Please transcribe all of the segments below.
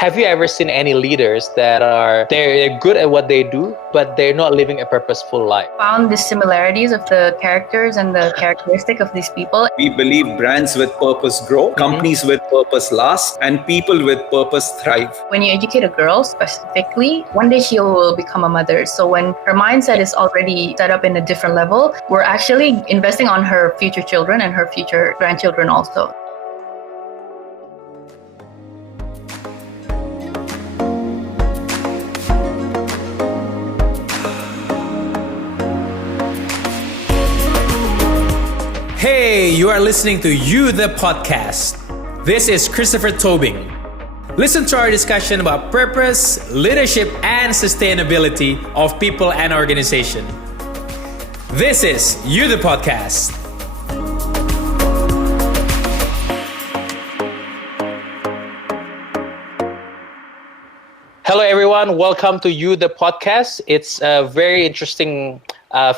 have you ever seen any leaders that they're good at what they do, but they're not living a purposeful life? Found the similarities of the characters and the characteristic of these people. We believe brands with purpose grow, companies with purpose last, and people with purpose thrive. When you educate a girl specifically, one day she will become a mother. So when her mindset is already set up in a different level, we're actually investing on her future children and her future grandchildren also. Hey, you are listening to You the Podcast. This is Christopher Tobing. Listen to our discussion about purpose, leadership, and sustainability of people and organization. This is You the Podcast. Hello, everyone. Welcome to You the Podcast. It's a very interesting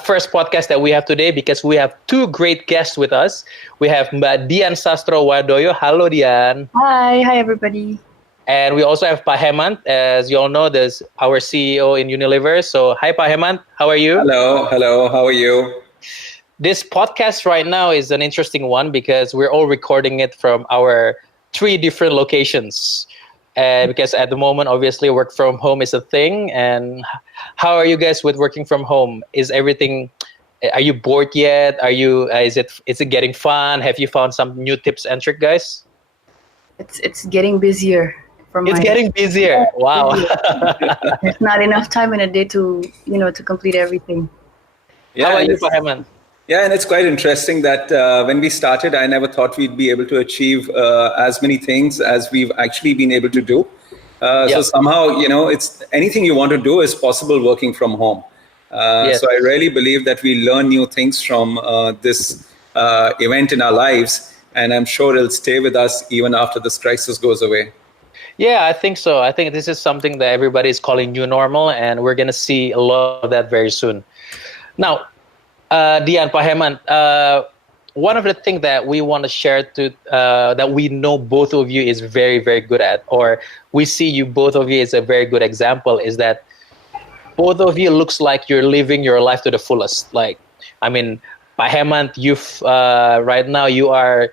first podcast that we have today because we have two great guests with us. We have Mbak Dian Sastrowardoyo. Hello, Dian. Hi everybody. And we also have Pak Hemant. As you all know, there's our CEO in Unilever. So, hi, Pak Hemant. How are you? Hello. How are you? This podcast right now is an interesting one because we're all recording it from our three different locations. Because at the moment, obviously, work from home is a thing. And how are you guys with working from home? Is everything? Are you bored yet? Are you? Is it getting fun? Have you found some new tips and tricks, guys? It's getting busier. Getting busier. Wow. There's not enough time in a day to complete everything. Yeah, how are you, Hemant? Yeah, and it's quite interesting that when we started, I never thought we'd be able to achieve as many things as we've actually been able to do. So somehow, it's anything you want to do is possible working from home. So I really believe that we learn new things from this event in our lives, and I'm sure it'll stay with us even after this crisis goes away. Yeah, I think so. I think this is something that everybody is calling new normal, and we're going to see a lot of that very soon. Now, Dian, Pak Hemant, one of the things that we want to share that we know both of you is very, very good at, or we see you both of you as a very good example, is that both of you looks like you're living your life to the fullest. Like, I mean, Pak Hemant, right now you are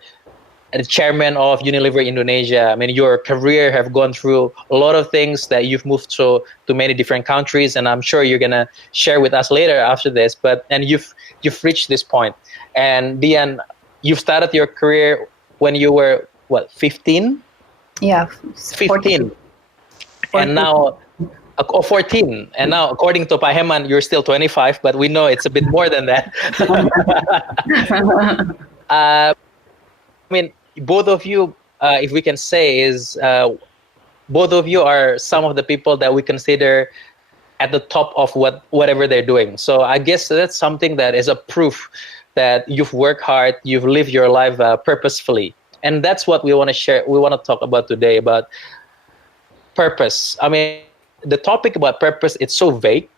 the chairman of Unilever Indonesia. I mean, your career have gone through a lot of things that you've moved to many different countries, and I'm sure you're gonna share with us later after this. And you've reached this point. And Dian, you've started your career when you were 15? Yeah, 15. And now 14. And now, according to Pak Hemant, you're still 25, but we know it's a bit more than that. I mean, both of you, if we can say, both of you are some of the people that we consider at the top of whatever they're doing. So I guess that's something that is a proof that you've worked hard, you've lived your life purposefully. And that's what we want to share. We want to talk about today, about purpose. I mean, the topic about purpose, it's so vague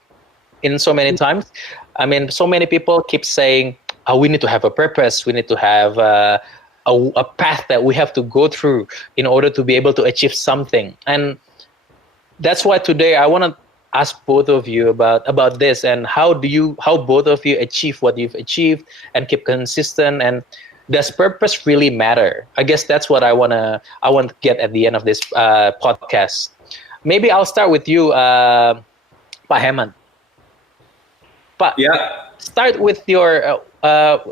in so many times. I mean, so many people keep saying, we need to have a purpose. We need to have a path that we have to go through in order to be able to achieve something. And that's why today I want to ask both of you about this, and how both of you achieve what you've achieved and keep consistent, and does purpose really matter? I guess that's what I want to get at the end of this podcast. Maybe I'll start with you, Pak Hemant. Start with your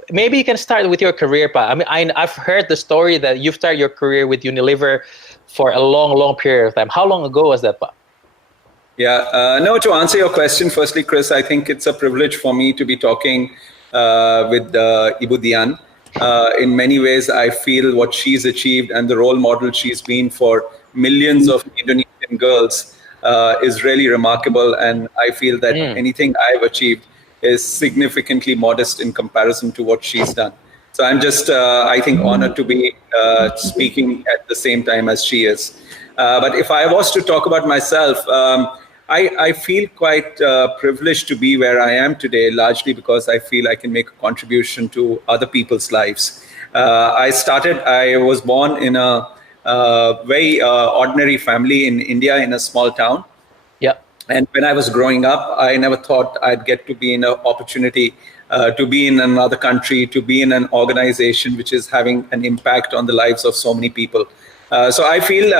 maybe you can start with your career, Pa. I mean, I've heard the story that you've started your career with Unilever for a long period of time. How long ago was that, Pa? No, to answer your question, firstly, Chris, I think it's a privilege for me to be talking with Ibu Dian. In many ways, I feel what she's achieved and the role model she's been for millions of Indonesian girls is really remarkable. And I feel that anything I've achieved is significantly modest in comparison to what she's done. So I'm just, I think, honored to be speaking at the same time as she is. But if I was to talk about myself, I feel quite privileged to be where I am today, largely because I feel I can make a contribution to other people's lives. I was born in a very ordinary family in India, in a small town. Yeah. And when I was growing up, I never thought I'd get to be in an opportunity to be in another country, to be in an organization which is having an impact on the lives of so many people. So I feel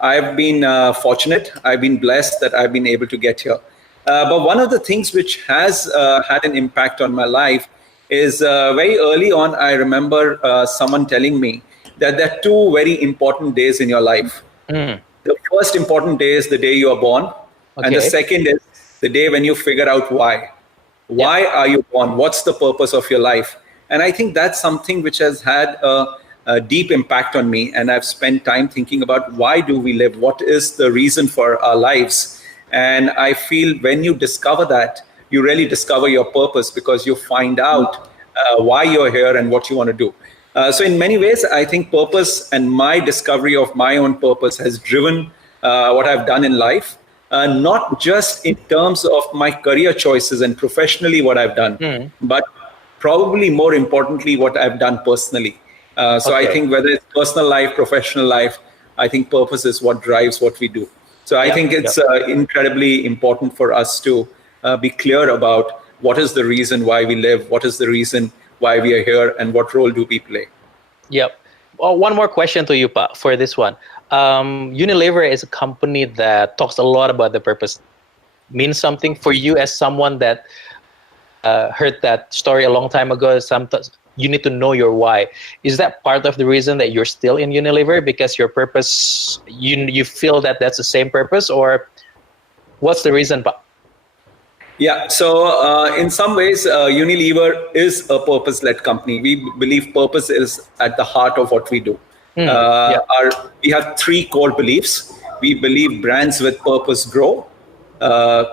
I've been fortunate. I've been blessed that I've been able to get here. But one of the things which has had an impact on my life is very early on, I remember someone telling me that there are two very important days in your life. Mm. The first important day is the day you are born. And the Okay. second is the day when you figure out why. Why are you born? What's the purpose of your life? And I think that's something which has had a deep impact on me. And I've spent time thinking about why do we live? What is the reason for our lives? And I feel when you discover that, you really discover your purpose because you find out why you're here and what you want to do. So in many ways, I think purpose and my discovery of my own purpose has driven what I've done in life. Not just in terms of my career choices and professionally what I've done, but probably more importantly, what I've done personally. So I think whether it's personal life, professional life, I think purpose is what drives what we do. So I think it's incredibly important for us to be clear about what is the reason why we live, what is the reason why we are here, and what role do we play. Yep. Well, one more question to you, Pa, for this one. Unilever is a company that talks a lot about the purpose. Means something for you as someone that heard that story a long time ago. Sometimes you need to know your why. Is that part of the reason that you're still in Unilever because your purpose, you feel that that's the same purpose, or what's the reason, Pa? Yeah, so in some ways, Unilever is a purpose-led company. We believe purpose is at the heart of what we do. We have three core beliefs. We believe brands with purpose grow,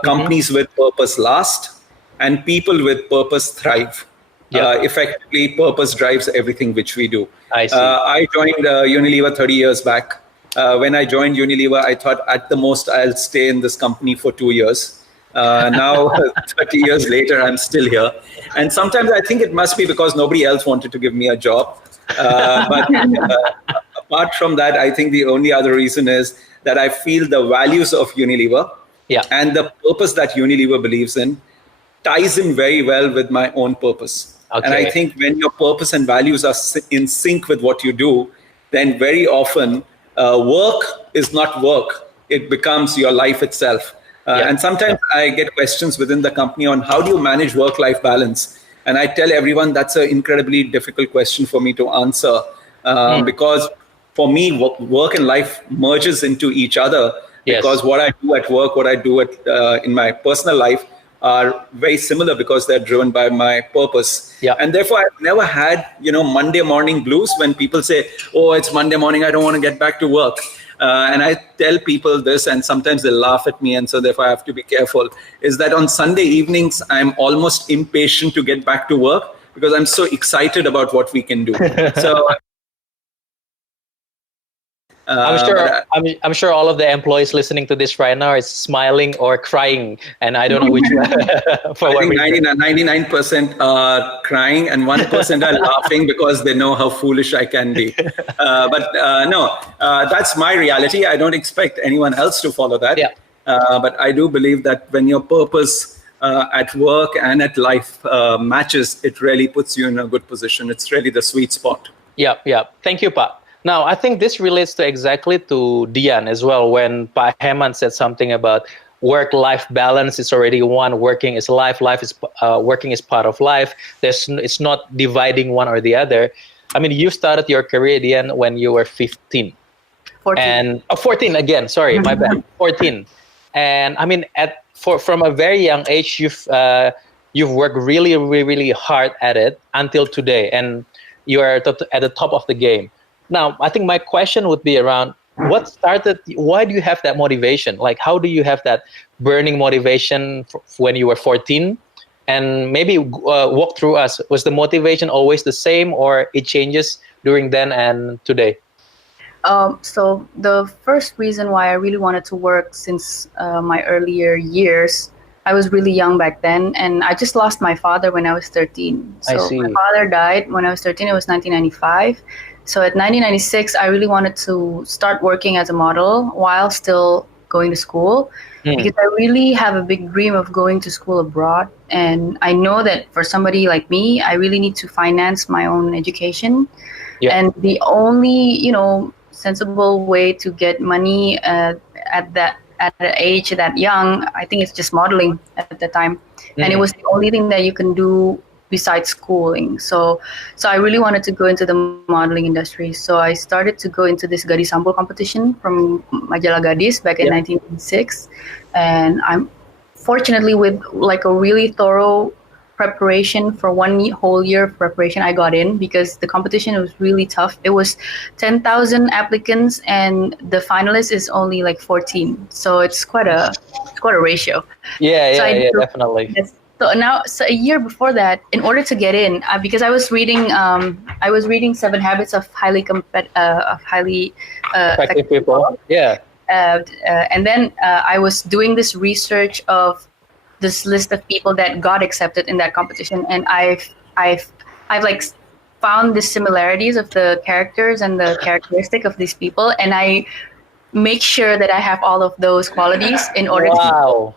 companies with purpose last, and people with purpose thrive. Effectively, purpose drives everything which we do. I see. I joined Unilever 30 years back. When I joined Unilever, I thought at the most I'll stay in this company for 2 years. Now, 30 years later, I'm still here. And sometimes I think it must be because nobody else wanted to give me a job. But apart from that, I think the only other reason is that I feel the values of Unilever and the purpose that Unilever believes in ties in very well with my own purpose. And I think when your purpose and values are in sync with what you do, then very often work is not work. It becomes your life itself. And sometimes I get questions within the company on how do you manage work-life balance? And I tell everyone that's an incredibly difficult question for me to answer because for me, work and life merges into each other because what I do at work, what I do in my personal life are very similar because they're driven by my purpose. And therefore, I've never had, Monday morning blues when people say, oh, it's Monday morning, I don't want to get back to work. And I tell people this, and sometimes they laugh at me, and so therefore I have to be careful, is that on Sunday evenings, I'm almost impatient to get back to work because I'm so excited about what we can do. So I'm sure all of the employees listening to this right now are smiling or crying, and I don't know which one. I think 99% are crying and 1% are laughing because they know how foolish I can be. But that's my reality. I don't expect anyone else to follow that. But I do believe that when your purpose at work and at life matches, it really puts you in a good position. It's really the sweet spot. Thank you, Pa. Now, I think this relates to exactly to Dian as well, when Pa Hemant said something about work-life balance is already one, working is life, working is part of life. It's not dividing one or the other. I mean, you started your career, Dian, when you were 15. 14. And 14 again, sorry, my bad, 14. And I mean, from a very young age, you've worked really, really, really hard at it until today, and you are at the top of the game. Now, I think my question would be around why do you have that motivation? Like, how do you have that burning motivation when you were 14? And maybe walk through us. Was the motivation always the same, or it changes during then and today? So the first reason why I really wanted to work since my earlier years, I was really young back then, and I just lost my father when I was 13. So I see. My father died when I was 13. It was 1995. So at 1996, I really wanted to start working as a model while still going to school, because I really have a big dream of going to school abroad. And I know that for somebody like me, I really need to finance my own education. Yeah. And the only, sensible way to get money at an age that young, I think it's just modeling at the time. And it was the only thing that you can do besides schooling. So I really wanted to go into the modeling industry. So I started to go into this Gadis Sampul competition from Majalah Gadis back in 1996. And I'm fortunately, with like a really thorough preparation for whole year of preparation, I got in, because the competition was really tough. It was 10,000 applicants and the finalist is only like 14. So it's quite a ratio. Yeah, definitely. So a year before that, in order to get in, because I was reading 7 Habits of Highly Effective people. Yeah. And then I was doing this research of this list of people that got accepted in that competition, and I've like found the similarities of the characters and the characteristic of these people, and I make sure that I have all of those qualities in order to.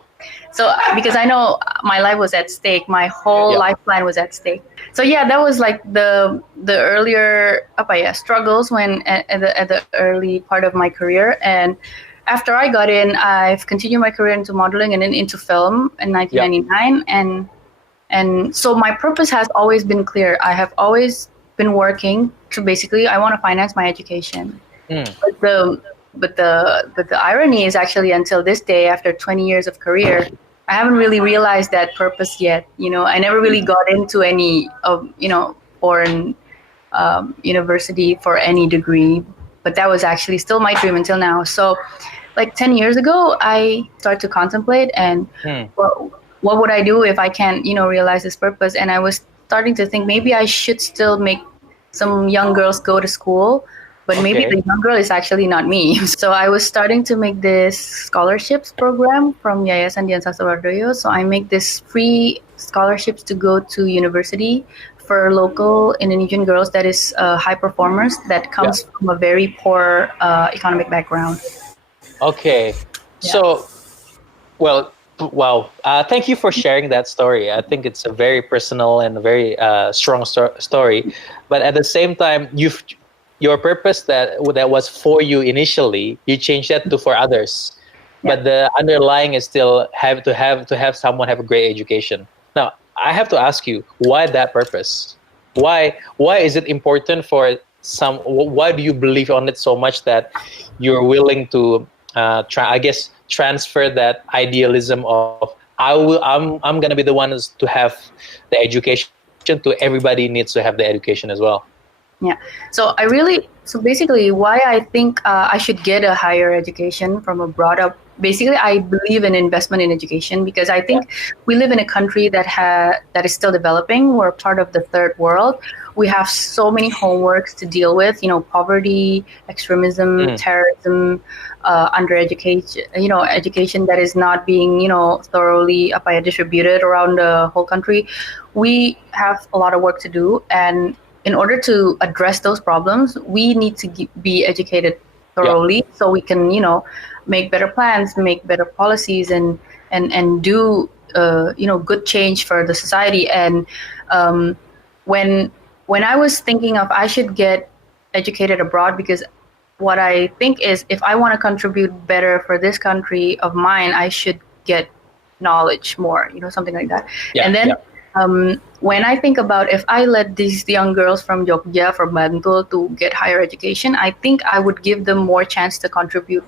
So because I know my life was at stake, my whole life plan was at stake. So yeah, that was like the earlier struggles when at the early part of my career. And after I got in, I've continued my career into modeling and then into film in 1999. And so my purpose has always been clear. I have always been working to basically, I want to finance my education. But the irony is, actually, until this day, after 20 years of career, I haven't really realized that purpose yet. I never really got into any foreign university for any degree, but that was actually still my dream until now. So like 10 years ago, I started to contemplate and what would I do if I can't, realize this purpose? And I was starting to think maybe I should still make some young girls go to school, but maybe the young girl is actually not me. So I was starting to make this scholarships program from Yayasan Dian Sastrowardoyo. So I make this free scholarships to go to university for local Indonesian girls that is high performers that comes from a very poor economic background. Okay. So, wow. Thank you for sharing that story. I think it's a very personal and a very strong story. But at the same time, your purpose that was for you initially, you changed that to for others. Yeah. But the underlying is still have to have someone have a great education. Now, I have to ask you, why that purpose? Why is it important for some? Why do you believe on it so much that you're willing to transfer that idealism of I'm gonna be the ones to have the education to everybody needs to have the education as well. Yeah. So basically why I think I should get a higher education from abroad up. Basically, I believe in investment in education because I think we live in a country that is still developing. We're part of the third world. We have so many homeworks to deal with, poverty, extremism, terrorism, undereducation, education that is not being, thoroughly distributed around the whole country. We have a lot of work to do. And in order to address those problems, we need to be educated thoroughly so we can, make better plans, make better policies, and do, good change for the society. And when I was thinking of I should get educated abroad, because what I think is if I want to contribute better for this country of mine, I should get knowledge more, something like that. Yeah, and then when I think about if I let these young girls from Jogja, from Bantul to get higher education, I think I would give them more chance to contribute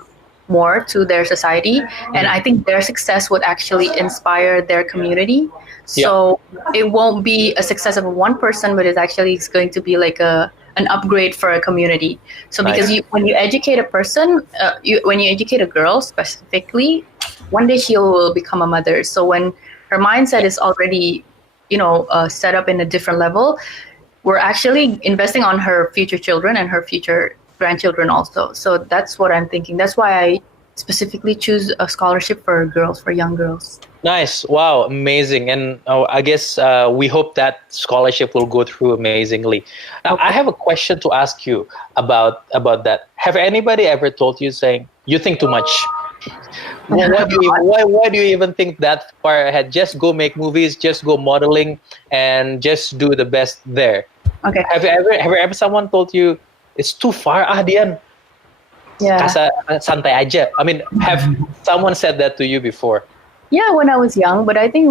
more to their society. And I think their success would actually inspire their community. So it won't be a success of one person, but it's going to be like an upgrade for a community. So because when you educate a person, when you educate a girl specifically, one day she will become a mother. So when her mindset is already, set up in a different level, we're actually investing on her future children and her future grandchildren also. So that's what I'm thinking. That's why specifically choose a scholarship for girls, for young girls. Nice. Wow. Amazing. And I guess we hope that scholarship will go through amazingly. Now, I have a question to ask you about that. Have anybody ever told you saying you think too much? Why do you even think that far ahead? Just go make movies, just go modeling, and just do the best there. Okay. Have ever someone told you it's too far, Dian? Yeah. Santai aja. I mean, have someone said that to you before? Yeah, when I was young, but I think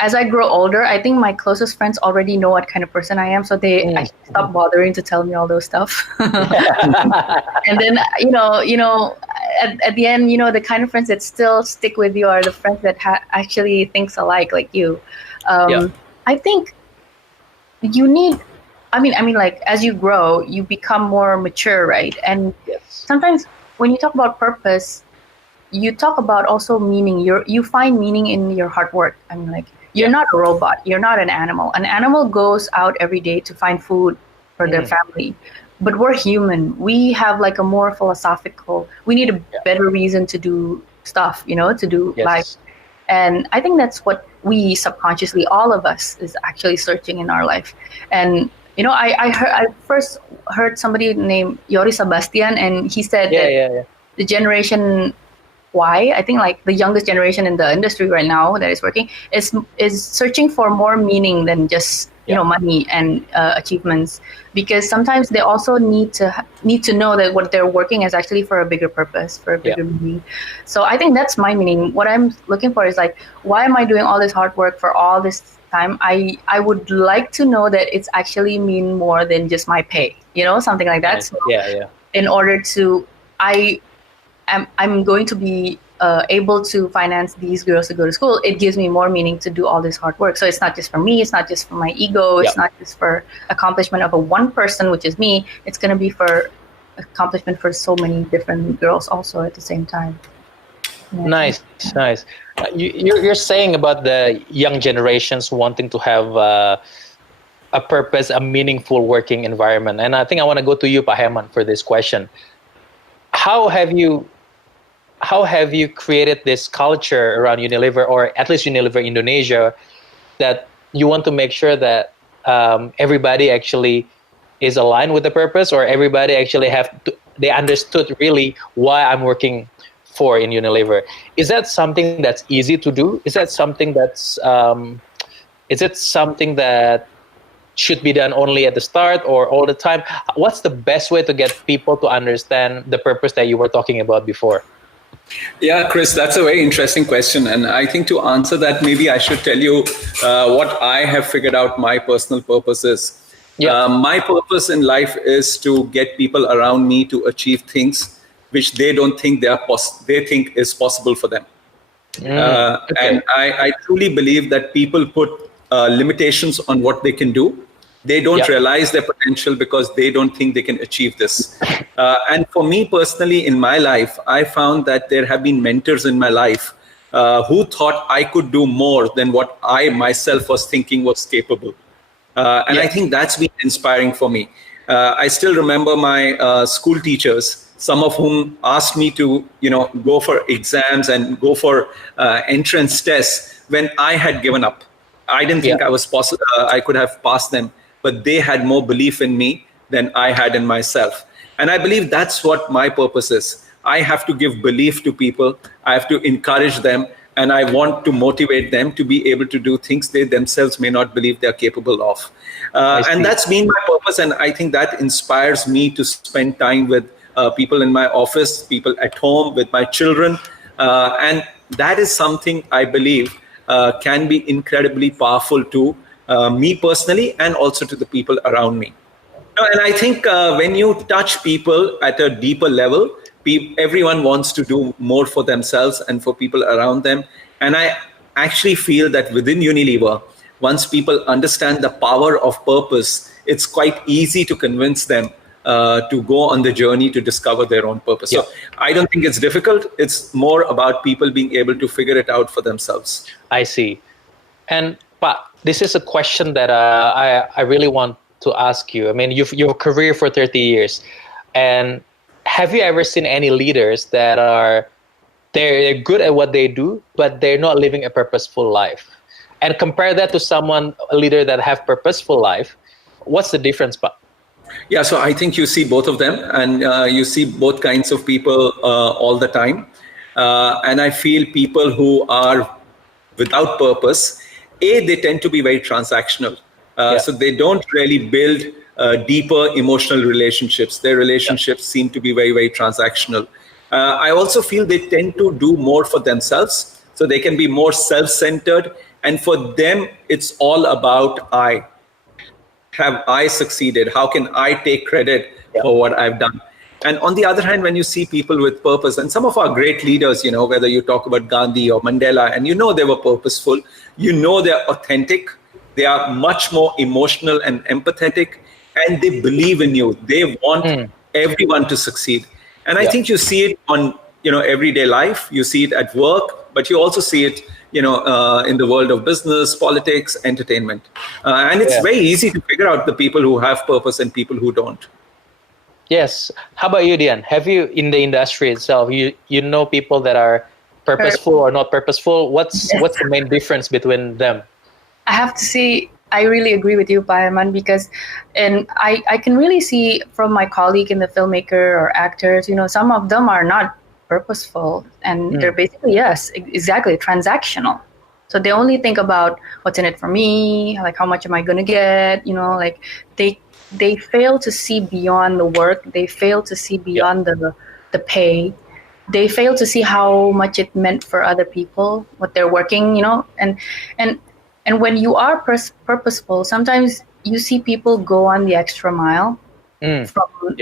as I grow older, I think my closest friends already know what kind of person I am, so they I stop bothering to tell me all those stuff. And then at the end, the kind of friends that still stick with you are the friends that actually thinks alike, like you. I think you need. I mean, like as you grow, you become more mature, right? And sometimes when you talk about purpose, you talk about also meaning. You find meaning in your hard work. I mean, like you're not a robot. You're not an animal. An animal goes out every day to find food for their family, but we're human. We have like a more philosophical. We need a better reason to do stuff. To do life. And I think that's what we subconsciously, all of us, is actually searching in our life. And I first heard somebody named Yori Sebastian, and he said that the generation Y, I think like the youngest generation in the industry right now that is working is searching for more meaning than just money and achievements, because sometimes they also need to know that what they're working is actually for a bigger purpose, for a bigger meaning. So I think that's my meaning. What I'm looking for is like, why am I doing all this hard work for all this time? I would like to know that it's actually mean more than just my pay, something like that. So in order to, I'm going to be able to finance these girls to go to school. It gives me more meaning to do all this hard work. So it's not just for me. It's not just for my ego. It's not just for accomplishment of a one person, which is me. It's going to be for accomplishment for so many different girls also at the same time. Yeah. Nice. You're saying about the young generations wanting to have a purpose, a meaningful working environment. And I think I want to go to you, Pak Hemant, for this question. How have you created this culture around Unilever, or at least Unilever Indonesia, that you want to make sure that everybody actually is aligned with the purpose, or everybody actually they understood really why I'm working for in Unilever? Is that something that's easy to do? Is that something that's is it something that should be done only at the start or all the time? What's the best way to get people to understand the purpose that you were talking about before? Yeah, Chris, that's a very interesting question. And I think to answer that, maybe I should tell you what I have figured out my personal purpose is. My purpose in life is to get people around me to achieve things which they don't think they think is possible for them. And I truly believe that people put limitations on what they can do. They don't realize their potential because they don't think they can achieve this. And for me personally, in my life, I found that there have been mentors in my life who thought I could do more than what I myself was thinking was capable. And I think that's been inspiring for me. I still remember my school teachers, some of whom asked me to, go for exams and go for entrance tests when I had given up. I didn't think I could have passed them, but they had more belief in me than I had in myself. And I believe that's what my purpose is. I have to give belief to people. I have to encourage them. And I want to motivate them to be able to do things they themselves may not believe they're capable of. And that's been my purpose. And I think that inspires me to spend time with people in my office, people at home, with my children. And that is something I believe can be incredibly powerful to me personally and also to the people around me. And I think when you touch people at a deeper level, everyone wants to do more for themselves and for people around them. And I actually feel that within Unilever, once people understand the power of purpose, it's quite easy to convince them to go on the journey to discover their own purpose. So I don't think it's difficult. It's more about people being able to figure it out for themselves. I see. And Pak, this is a question that I really want to ask you. I mean, you've your career for 30 years, and have you ever seen any leaders that are they're good at what they do, but they're not living a purposeful life? And compare that to a leader that have purposeful life. What's the difference, Pak? Yeah, so I think you see both of them, and you see both kinds of people all the time. And I feel people who are without purpose, they tend to be very transactional. So they don't really build deeper emotional relationships. Their relationships seem to be very, very transactional. I also feel they tend to do more for themselves. So they can be more self-centered. And for them, it's all about I. Have I succeeded? How can I take credit for what I've done? And on the other hand, when you see people with purpose, and some of our great leaders, whether you talk about Gandhi or Mandela, and they were purposeful, they're authentic, they are much more emotional and empathetic, and they believe in you. They want everyone to succeed. And I think you see it on, everyday life, you see it at work, but you also see it in the world of business, politics, entertainment. And it's very easy to figure out the people who have purpose and people who don't. Yes. How about you, Dian? Have you, in the industry itself, you know people that are purposeful or not purposeful? What's the main difference between them? I have to say, I really agree with you, Hemant, because I can really see from my colleague in the filmmaker or actors, some of them are not purposeful, and they're basically, exactly, transactional. So they only think about what's in it for me, like how much am I going to get, like they fail to see beyond the work. They fail to see beyond the pay. They fail to see how much it meant for other people, what they're working, and when you are purposeful, sometimes you see people go on the extra mile from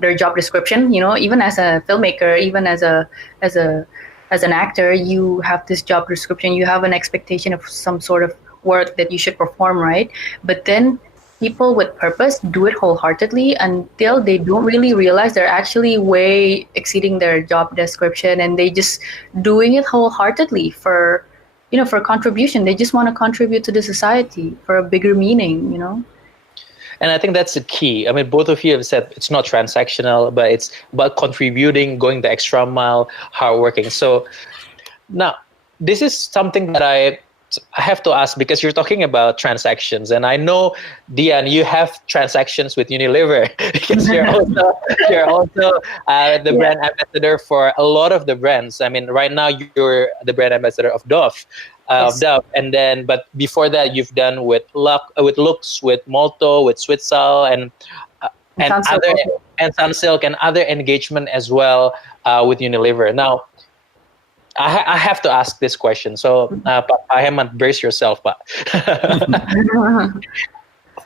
their job description. Even as a filmmaker, even as an actor, you have this job description. You have an expectation of some sort of work that you should perform, right? But then people with purpose do it wholeheartedly until they don't really realize they're actually way exceeding their job description, and they just doing it wholeheartedly for contribution. They just want to contribute to the society for a bigger meaning, And I think that's the key. I mean, both of you have said it's not transactional, but it's about contributing, going the extra mile, hardworking. So now, this is something that I have to ask, because you're talking about transactions, and I know, Dian, you have transactions with Unilever because you're also the brand ambassador for a lot of the brands. I mean, right now you're the brand ambassador of Dove, and then, but before that, you've done with Lux, with Molto, with Switzal, and Sunsilk, and other engagement as well with Unilever. Now, I have to ask this question. So, Hemant, brace yourself.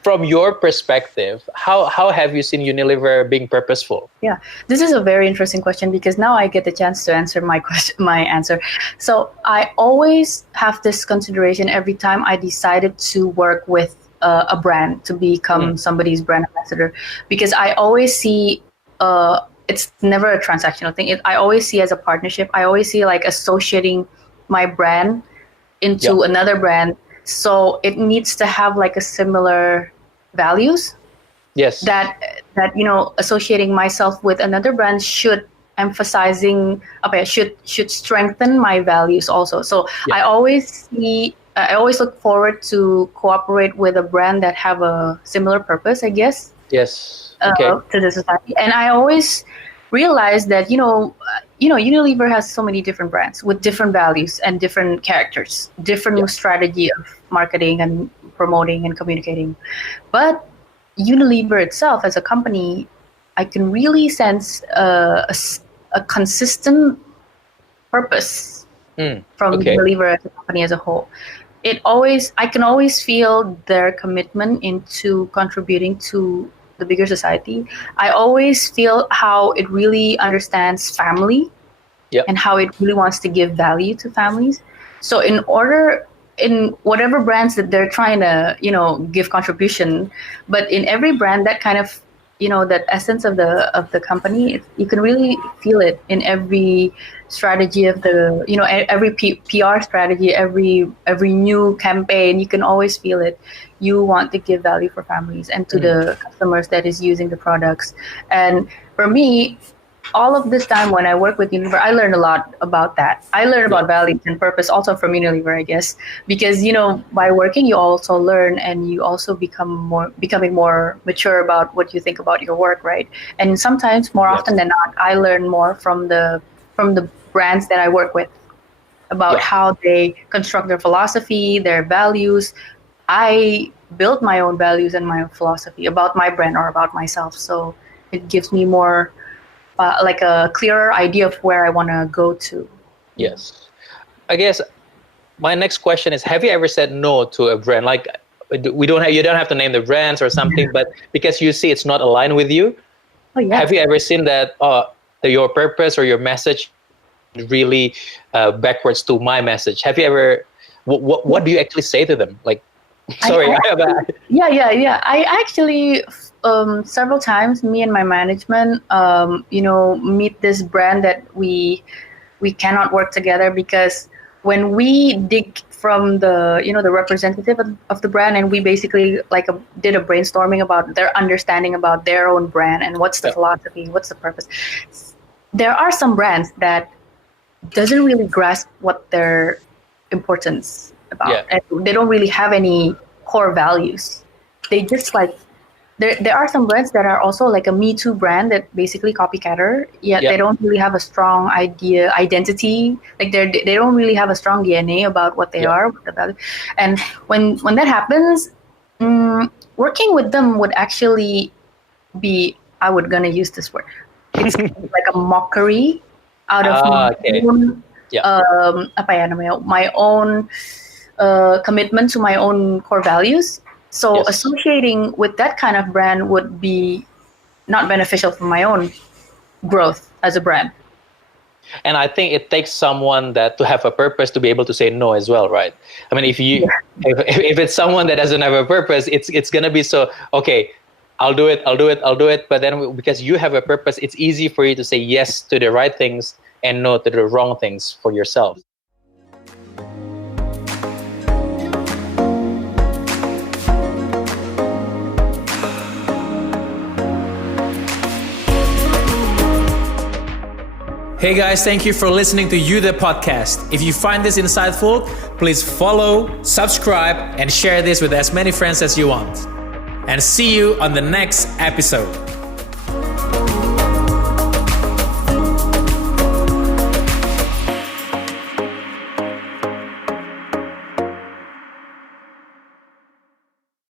From your perspective, how have you seen Unilever being purposeful? Yeah, this is a very interesting question, because now I get the chance to answer my answer. So I always have this consideration every time I decided to work with a brand, to become somebody's brand ambassador, because I always see it's never a transactional thing. I always see as a partnership. I always see like associating my brand into another brand. So it needs to have like a similar values. Yes. That associating myself with another brand should should strengthen my values also. So I always look forward to cooperate with a brand that have a similar purpose, I guess. Yes. Okay. To the society. And I always realize that Unilever has so many different brands with different values and different characters, different strategy of marketing and promoting and communicating. But Unilever itself as a company, I can really sense a consistent purpose from Unilever as a company as a whole. I can always feel their commitment into contributing to the bigger society. I always feel how it really understands family and how it really wants to give value to families. So in whatever brands that they're trying to, give contribution, but in every brand, that kind of, that essence of the company, you can really feel it in every strategy of the, every PR strategy, every new campaign. You can always feel it. You want to give value for families and to the customers that is using the products. And for me, all of this time when I work with Unilever, I learned a lot about that. I learned about values and purpose also from Unilever, I guess, because by working you also learn, and you also becoming more mature about what you think about your work, right? And sometimes more often than not, I learn more from the brands that I work with about how they construct their philosophy, their values. I build my own values and my own philosophy about my brand or about myself, so it gives me more like a clearer idea of where I want to go to. Yes. I guess my next question is, have you ever said no to a brand? Like, you don't have to name the brands or something, but because you see it's not aligned with you, have you ever seen that your purpose or your message really backwards to my message? Have you ever, what do you actually say to them? Like, sorry, Yeah. I actually several times, me and my management, meet this brand that we cannot work together, because when we dig from the the representative of the brand, and we basically did a brainstorming about their understanding about their own brand and what's the philosophy, what's the purpose. There are some brands that doesn't really grasp what their importance about, and they don't really have any core values. They just there are some brands that are also like a Me Too brand that basically copycatter, yet they don't really have a strong identity. Like they don't really have a strong DNA about what they are, what the value. And when that happens, working with them would actually be, I would gonna use this word, it's like a mockery out of my own commitment to my own core values. So associating with that kind of brand would be not beneficial for my own growth as a brand. And I think it takes someone that to have a purpose to be able to say no as well, right? I mean, if it's someone that doesn't have a purpose, it's gonna be so, okay, I'll do it. But then because you have a purpose, it's easy for you to say yes to the right things and no to the wrong things for yourself. Hey guys, thank you for listening to You The Podcast. If you find this insightful, please follow, subscribe, and share this with as many friends as you want. And see you on the next episode.